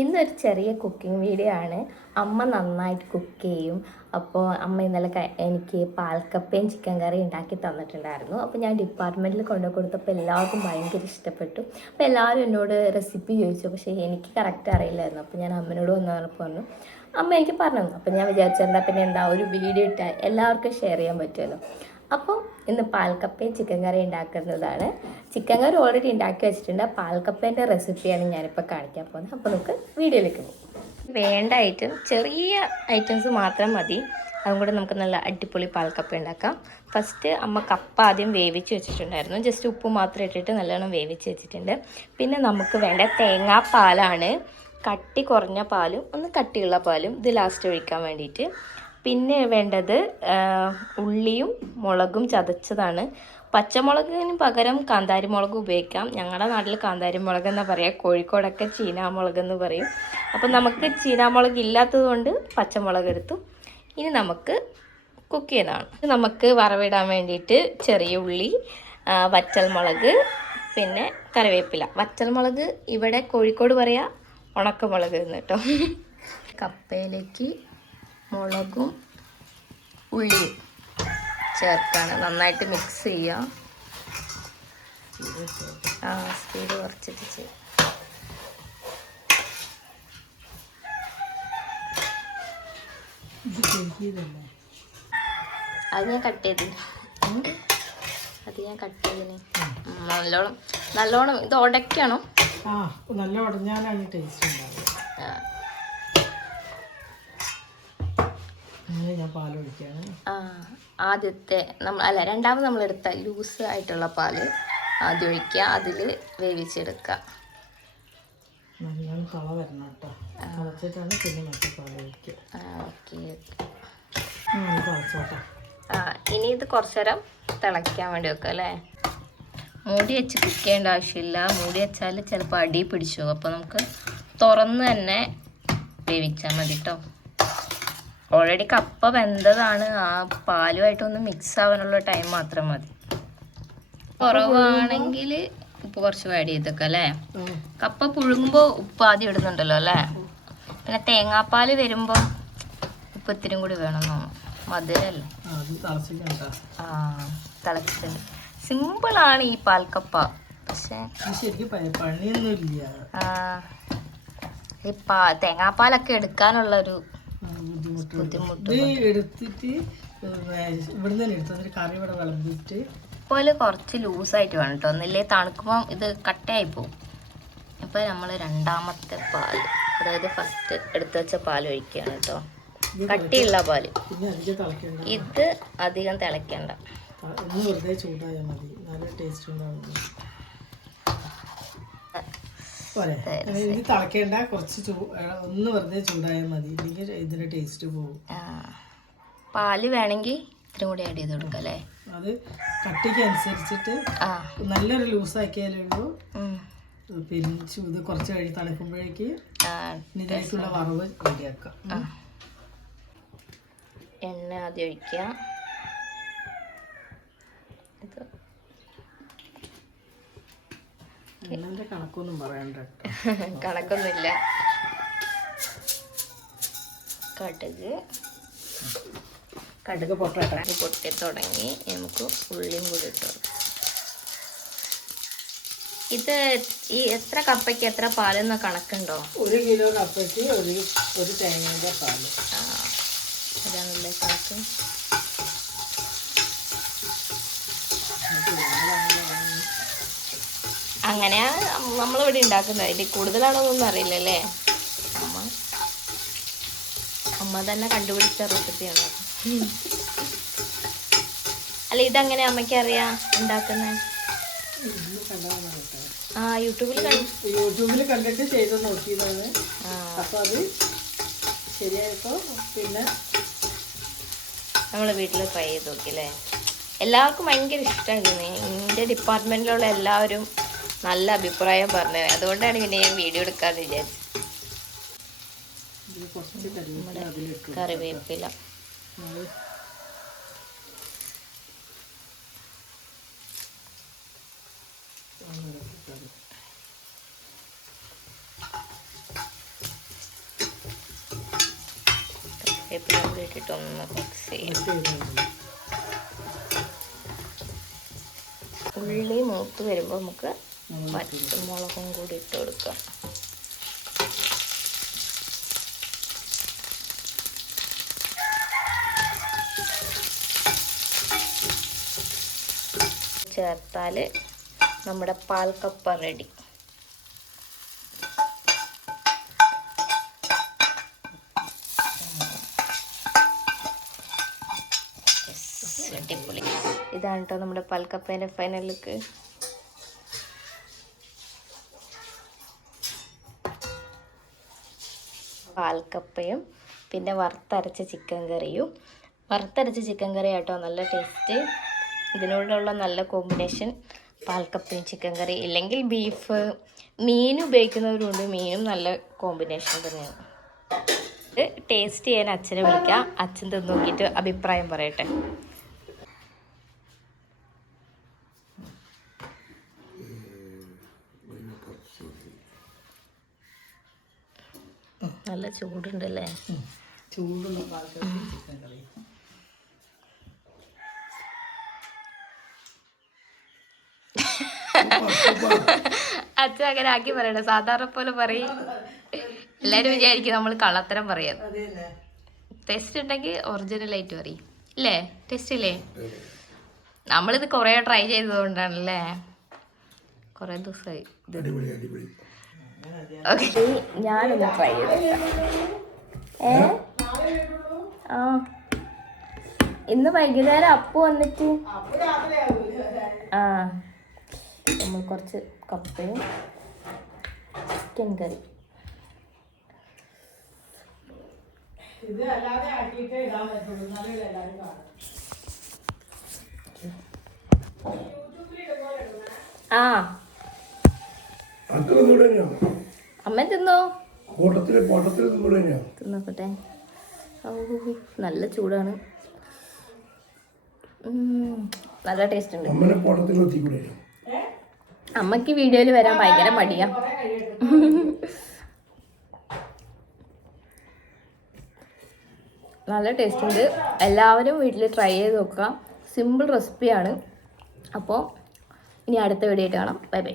ഇന്നൊരു ചെറിയ cooking video ആണ്. അമ്മ നന്നായിട്ട് കുക്ക് ചെയ്യും. അപ്പോൾ അമ്മ ഇന്നലെ എനിക്ക് പാൽക്കപ്പയും ചിക്കൻ കറിയും ഉണ്ടാക്കി തന്നിട്ടുണ്ടായിരുന്നു. അപ്പോൾ ഞാൻ ഡിപ്പാർട്ട്മെൻറ്റിൽ കൊണ്ടു കൊടുത്തപ്പോൾ എല്ലാവർക്കും ഭയങ്കര ഇഷ്ടപ്പെട്ടു. അപ്പോൾ എല്ലാവരും എന്നോട് റെസിപ്പി ചോദിച്ചു, പക്ഷേ എനിക്ക് കറക്റ്റ് അറിയില്ലായിരുന്നു. അപ്പോൾ ഞാൻ അമ്മനോട് പറഞ്ഞു, അമ്മ എനിക്ക് പറഞ്ഞു തന്നു. അപ്പോൾ ഞാൻ വിചാരിച്ചെന്താ പിന്നെ എന്താ ഒരു വീഡിയോ ഇട്ടാൽ എല്ലാവർക്കും ഷെയർ ചെയ്യാൻ പറ്റുമല്ലോ. അപ്പോൾ ഇന്ന് പാൽക്കപ്പയും ചിക്കൻ കറി ഉണ്ടാക്കുന്നതാണ്. ചിക്കൻ കറി ഓൾറെഡി ഉണ്ടാക്കി വെച്ചിട്ടുണ്ട്. പാൽക്കപ്പേൻ്റെ റെസിപ്പിയാണ് ഞാനിപ്പോൾ കാണിക്കാൻ പോകുന്നത്. അപ്പോൾ നമുക്ക് വീഡിയോയിലേക്ക് പോകും. വേണ്ട ചെറിയ ഐറ്റംസ് മാത്രം മതി. അതും കൂടെ നമുക്ക് നല്ല അടിപൊളി പാൽക്കപ്പ ഉണ്ടാക്കാം. ഫസ്റ്റ് അമ്മ കപ്പ ആദ്യം വേവിച്ച് വെച്ചിട്ടുണ്ടായിരുന്നു. ജസ്റ്റ് ഉപ്പ് മാത്രം ഇട്ടിട്ട് നല്ലോണം വേവിച്ച് വെച്ചിട്ടുണ്ട്. പിന്നെ നമുക്ക് വേണ്ട തേങ്ങാപ്പാലാണ്. കട്ടി കുറഞ്ഞ പാലും ഒന്ന് കട്ടിയുള്ള പാലും ഇത് ലാസ്റ്റ് ഒഴിക്കാൻ വേണ്ടിയിട്ട്. പിന്നെ വേണ്ടത് ഉള്ളിയും മുളകും ചതച്ചതാണ്. പച്ചമുളകിന് പകരം കാന്താരി മുളക് ഉപയോഗിക്കാം. ഞങ്ങളുടെ നാട്ടിൽ കാന്താരി മുളക് എന്നാണ് പറയുക. കോഴിക്കോടൊക്കെ ചീനാമുളക് എന്ന് പറയും. അപ്പം നമുക്ക് ചീനാമുളക് ഇല്ലാത്തത് കൊണ്ട് പച്ചമുളക് എടുത്തു. ഇനി നമുക്ക് കുക്ക് ചെയ്തതാണ്. നമുക്ക് വറവിടാൻ വേണ്ടിയിട്ട് ചെറിയ ഉള്ളി, വറ്റൽമുളക്, പിന്നെ കറിവേപ്പില. വറ്റൽമുളക് ഇവിടെ കോഴിക്കോട് പറയാ ഉണക്കമുളക് എന്ന് കേട്ടോ. കപ്പയിലേക്ക് മുളകും ഉള്ളിയും ചേർക്കാണ്. നന്നായിട്ട് മിക്സ് ചെയ്യുക. സ്പീഡ് കുറച്ചിട്ട് ചെയ്യാം. അത് ഞാൻ കട്ട് ചെയ്തിന്. നല്ലോണം ഇത് ഉടയ്ക്കണോ? നല്ല ഉടഞ്ഞാലാണ് ടേസ്റ്റ് ഉണ്ടാവുക. ഞാൻ പാലൊഴിക്കാണ്. ആദ്യത്തെ രണ്ടാമത് നമ്മൾ എടുത്ത ലൂസ് ആയിട്ടുള്ള പാല് ആദ്യം ഒഴിക്കുക. അതിൽ വേവിച്ചെടുക്കുക. നല്ലോണം കള വരണം കേട്ടോ. തിളച്ചിട്ടാണ് പിന്നെ മറ്റേ പാൽ ഒഴിക്കുക. ഓക്കെ. തിളച്ചോട്ടെ. ഇനി ഇത് കുറച്ചു നേരം തിളയ്ക്കാൻ വേണ്ടി വെക്കുക അല്ലേ? മൂടി വെച്ച് കുക്ക് ചെയ്യേണ്ട ആവശ്യമില്ല. മൂടി വെച്ചാൽ ചിലപ്പോൾ അടി പിടിച്ചു പോകും. അപ്പോൾ നമുക്ക് തുറന്ന് തന്നെ വേവിച്ചാൽ മതി കേട്ടോ. ഓൾറെഡി കപ്പ വെന്തതാണ്. ആ പാലുമായിട്ടൊന്ന് മിക്സ് ആവാനുള്ള ടൈം മാത്രം മതി. കുറവാണെങ്കിൽ ഉപ്പ് കുറച്ച് ആഡ് ചെയ്തേക്കാം അല്ലേ? കപ്പ പുഴുങ്ങുമ്പോൾ ഉപ്പ് ആദ്യം ഇടുന്നുണ്ടല്ലോ അല്ലേ? പിന്നെ തേങ്ങാപ്പാൽ വരുമ്പോൾ ഉപ്പ് ഇത്തിരി കൂടി വേണം തോന്നുന്നു. മധുരല്ലേ? തിളച്ചിട്ടുണ്ട്. സിമ്പിളാണ് ഈ പാൽക്കപ്പ. പക്ഷേ ഈ തേങ്ങാപ്പാലൊക്കെ എടുക്കാനുള്ളൊരു പോലെ കുറച്ച് ലൂസായിട്ട് വേണം കേട്ടോ. ഒന്നില്ലേ തണുക്കുമ്പോൾ ഇത് കട്ടയായി പോകും. ഇപ്പൊ നമ്മൾ രണ്ടാമത്തെ പാല്, അതായത് ഫസ്റ്റ് എടുത്തു വെച്ച പാൽ ഒഴിക്കുകയാണ് കേട്ടോ. കട്ടിയുള്ള പാല്. ഇത് അധികം തിളയ്ക്കണ്ട. തിളക്കേണ്ട, കുറച്ച് ഒന്ന് വെറുതെ ചൂടായാൽ മതി. ഇല്ലെങ്കിൽ ഇതിന്റെ ടേസ്റ്റ് പോകും. പാല് വേണമെങ്കിൽ ഇത്രയും കൂടി ആഡ് ചെയ്ത് കൊടുക്കാം അല്ലേ? അത് കട്ടിക്ക് അനുസരിച്ചിട്ട് നല്ലൊരു ലൂസ് ആക്കിയാലുള്ളൂ. പിന്നെ ഇത് കുറച്ച് കഴിഞ്ഞ് തണുക്കുമ്പോഴേക്ക് ഇതിലേക്കുള്ള വറവ് റെഡിയാക്കാം. എണ്ണ ആദ്യം ഒഴിക്കുക. എണ്ണന്റെ കണക്കൊന്നും പറയണ്ട. കണക്കൊന്നുമില്ല. കടുക് പൊട്ടി തുടങ്ങി. നമുക്ക് ഉള്ളിയും കൂടി ഇട്ടു. ഇത് ഈ എത്ര കപ്പയ്ക്ക് എത്ര പാലെന്ന കണക്കുണ്ടോ? 1 കിലോ കപ്പയ്ക്ക് ഒരു തേങ്ങയുടെ പാല്. അതാണല്ലേ കണക്ക്. അങ്ങനെയാണ് നമ്മളിവിടെ ഉണ്ടാക്കുന്നത്. അതിൽ കൂടുതലാണോന്നൊന്നും അറിയില്ലല്ലേ? അമ്മ തന്നെ കണ്ടുപിടിച്ച റെസിപ്പിയാണ്. അല്ല, ഇതെങ്ങനെ അമ്മയ്ക്ക് അറിയാം ഉണ്ടാക്കുന്നത്? യൂട്യൂബിൽ കണ്ടിട്ട് ചെയ്ത് നോക്കിയതാണ്. അപ്പൊ അത് ശരിയായപ്പോ പിന്നെ നമ്മള് വീട്ടിൽ ട്രൈ ചെയ്ത് നോക്കിയല്ലേ? എല്ലാവർക്കും ഭയങ്കര ഇഷ്ടമാണ്. എൻ്റെ ഡിപ്പാർട്ട്മെന്റിലുള്ള എല്ലാവരും നല്ല അഭിപ്രായം പറഞ്ഞത്. അതുകൊണ്ടാണ് പിന്നെ ഞാൻ വീഡിയോ എടുക്കാന്ന് വിചാരിച്ചത്. കറിവേപ്പില കറിവേപ്പില കൂടി ഇട്ടിട്ടൊന്ന് മിക്സ് ചെയ്യാം. ഉള്ളി മൂത്ത് വരുമ്പോൾ നമുക്ക് പച്ചമുളകും കൂടി ഇട്ട് കൊടുക്കാം. ചേർത്താൽ നമ്മുടെ പാൽക്കപ്പ റെഡി. അടിപൊളി. ഇതാണ് കേട്ടോ നമ്മുടെ പാൽക്കപ്പേൻ്റെ ഫൈനൽ ലുക്ക്. പാൽക്കപ്പയും പിന്നെ വറുത്തരച്ച ചിക്കൻ കറിയും. വറുത്തരച്ച ചിക്കൻ കറി കേട്ടോ നല്ല ടേസ്റ്റ്. ഇതിനോടുള്ള നല്ല കോമ്പിനേഷൻ പാൽക്കപ്പയും ചിക്കൻ കറി, ഇല്ലെങ്കിൽ ബീഫ്, മീൻ ഉപയോഗിക്കുന്നവരുണ്ട്. മീനും നല്ല കോമ്പിനേഷൻ തന്നെയാണ്. ഇത് ടേസ്റ്റ് ചെയ്യാൻ അച്ഛനെ വിളിക്കാം. അച്ഛൻ തിന്ന് നോക്കിയിട്ട് അഭിപ്രായം പറയട്ടെ. നല്ല ചൂടുണ്ടല്ലേ? ചൂടുള്ള പാൽക്കപ്പയും ചിക്കൻ കറി. അച്ഛൻ അങ്ങനെ ആക്കി പറയണേ, സാധാരണ പോലെ പറയും. എല്ലാരും വിചാരിക്കും നമ്മൾ കള്ളത്തരം പറയാം. ടേസ്റ്റ് ഉണ്ടെങ്കിൽ ഒറിജിനലായിട്ട് പറയും ഇല്ലേ? ടേസ്റ്റ് ഇല്ലേ? നമ്മളിത് കുറേ ട്രൈ ചെയ്തതുകൊണ്ടാണല്ലേ, കുറേ ദിവസമായി. ഓക്കെ, ഞാനൊന്ന് ട്രൈ ചെയ്തേക്കാം. ആ ഇന്ന് വൈകുന്നേരം അപ്പു വന്നിട്ട് നമ്മൾ കുറച്ച് കപ്പയും ചിക്കൻ കറി. ആ അമ്മ തിന്നോ? തിന്നോക്കട്ടെ. നല്ല ചൂടാണ്. നല്ല ടേസ്റ്റ് ഉണ്ട്. അമ്മക്ക് വീഡിയോയിൽ വരാൻ ഭയങ്കര മടിയാ. നല്ല ടേസ്റ്റ് ഉണ്ട്. എല്ലാവരും വീട്ടിൽ ട്രൈ ചെയ്ത് നോക്കുക. സിമ്പിൾ റെസിപ്പിയാണ്. അപ്പോൾ ഇനി അടുത്ത വീഡിയോ ആയിട്ട് കാണാം. Bye bye.